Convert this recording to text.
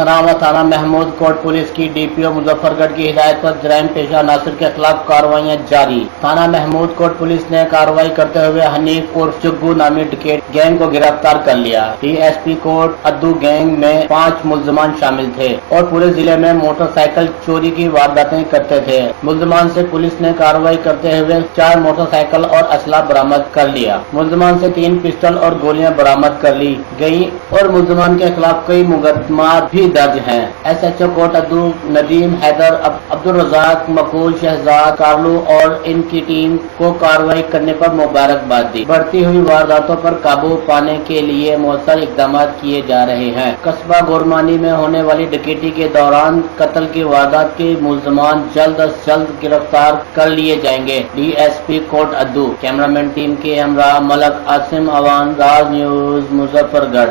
सनावा थाना Mahmood coat police की DPO Muzaffargarh की हिदायत पर जराइम पेशा नासिर के खिलाफ कार्रवाइयां जारी। थाना महमूद कोट पुलिस ने कार्रवाई करते हुए हनीफ उर्फ जुग्गू नामी डकैत गैंग को गिरफ्तार कर लिया। डीएसपी कोट अद्दू गैंग में 5 मुल्जिमान शामिल थे और पूरे जिले में मोटरसाइकिल चोरी की वारदातें करते थे। मुल्जिमान से पुलिस ने कार्रवाई करते हुए 4 मोटरसाइकिल और असला बरामद कर लिया। मुल्जिमान से 3 पिस्टल और गोलियां बरामद कर ली गयी और मुल्जिमान के खिलाफ कई मुकदमा भी दर्ज हैं। एसएचओ कोट अद्दू नदीम हैदर अब्दुल रजाक मकबूल शहजाद कारलू और इनकी टीम को कार्रवाई करने पर मुबारकबाद दी। बढ़ती हुई वारदातों पर काबू पाने के लिए मौसर इकदाम किए जा रहे हैं। कस्बा गोरमानी में होने वाली डकैती के दौरान कत्ल की वारदात के मुल्जिमान जल्द अज जल्द गिरफ्तार कर लिए जाएंगे। डीएसपी कोट अद्दू। कैमरामैन टीम के हमरा मलक आसिम अवान, राज न्यूज मुजफ्फरगढ़।